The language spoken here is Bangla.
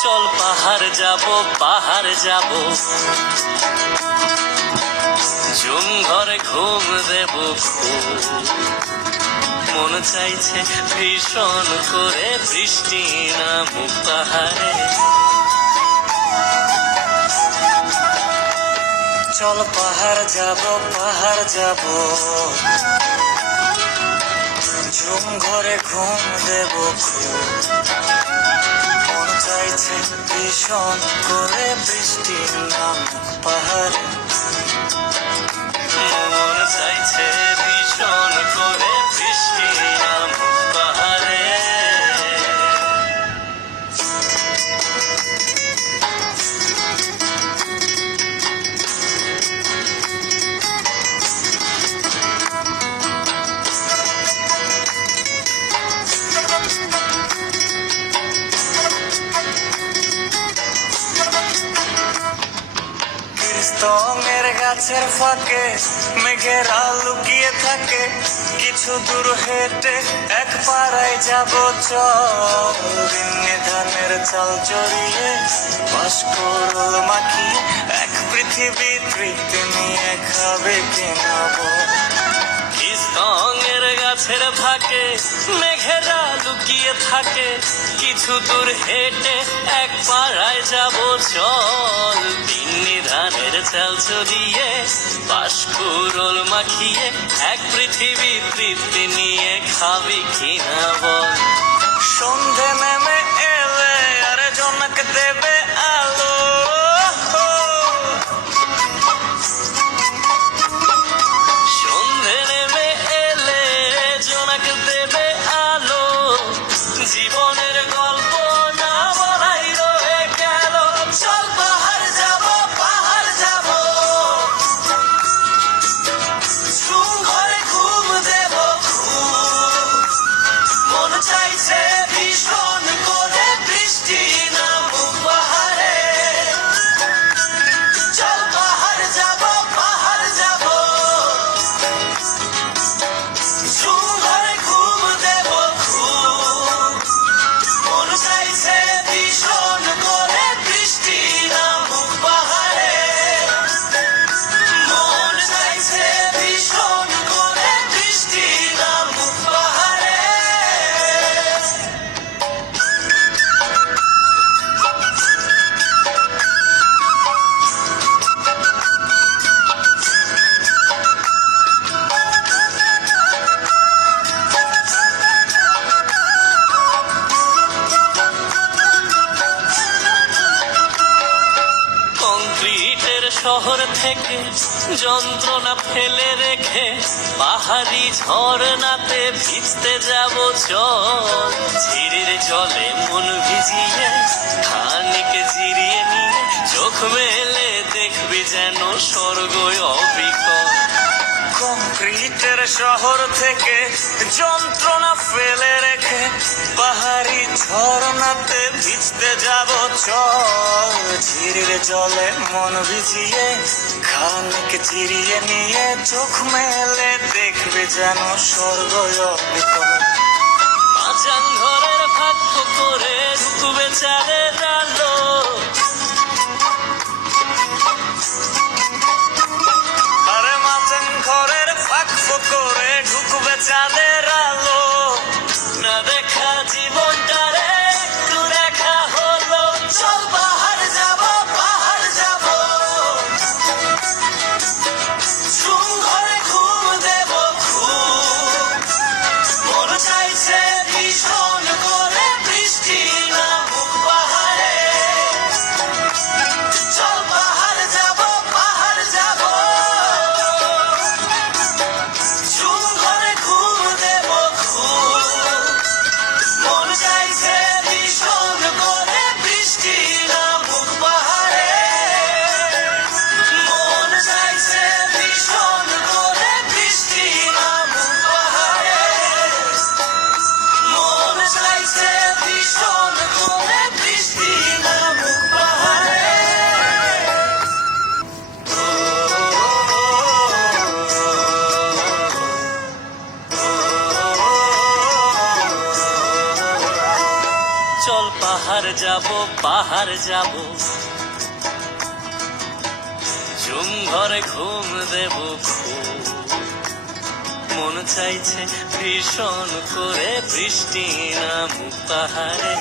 চল পাহাড় যাব ঝুম ঘরে ঘুম দেব খুব মন চাইছে ভীষণ করে বৃষ্টি নামুক পাহাড়ে চল পাহাড় যাব ঝুম ঘরে ঘুম দেব খুব মন চাইছে ভীষণ করে বৃষ্টি নামুক পাহাড়ে মন চাইছে ভীষণ করে বৃষ্টি নামুক পাহাড়ে স্তঙের গাছের ফাঁকে মেঘেরা লুকিয়ে থাকে কিছু দূর হেঁটে এক পাড়ায় যাব চল দিনে ধানের চাল চড়িয়ে বাষ্পরল মাখিয়ে এক পৃথিবী তৃপ্তি নিয়ে খাবে কিনাব স্তঙের গাছের ফাঁকে মেঘেরা লুকিয়ে থাকে কিছু দূর হেঁটে এক পাড়ায় যাব চল দিনে ধানের চাল চড়িয়ে বাষ্পরল মাখিয়ে এক পৃথিবী তৃপ্তি নিয়ে খাবি কিনা বল সন্ধে নেমে এলে আর জনক দেবে আলো সন্ধে নেমে এলে জনক দেবে আলো জীবনের গল্প না বলাই রয়ে গেল চল পাহাড় যাব ঝুম ঘরে ঘুম দেব খুব মন চাইছে ভীষণ করে বৃষ্টি নামুক পাহাড়ে চল পাহাড় যাব ঝুম ঘরে ঘুম দেব খুব মন চাইছে ভীষণ করে বৃষ্টি নামুক পাহাড়ে মন চাইছে ভীষণ করে বৃষ্টি নামুক পাহাড়ে কংক্রিটের শহর থেকে যন্ত্রণা ফেলে রেখে পাহাড়ি ঝর্ণাতে ভিজতে যাব চল ঝিরির জলে মন ভিজিয়ে খানিক জিরিয়ে নিয়ে চোখ মেলে দেখবি যেন স্বর্গ অবিকল কংক্রিটের শহর থেকে যন্ত্রণা ফেলে রেখে পাহাড়ি ঝর্ণাতে ভিজতে যাব চল ঝিরির জলে মন ভিজিয়ে খানিক জিরিয়ে নিয়ে চোখ মেলে দেখবে যেন স্বর্গ অবিকল মাচান ঘরের ভাগ্য করে ঢুকবে চাঁদের আলো আরে মাচান ঘরের ভাগ্য করে ঢুকবে চাঁদের আলো না দেখা জীবনটারে একটু দেখা হলো চল পাহাড় যাব ঝুম ঘরে ঘুম দেব খুব মন চাইছে ভীষণ করে বৃষ্টি নামুক পাহাড়ে যাব পাহাড় যাব, ঝুম ঘরে ঘুম দেব খুব। মন চাইছে ভীষণ করে বৃষ্টি নামুক পাহাড়ে।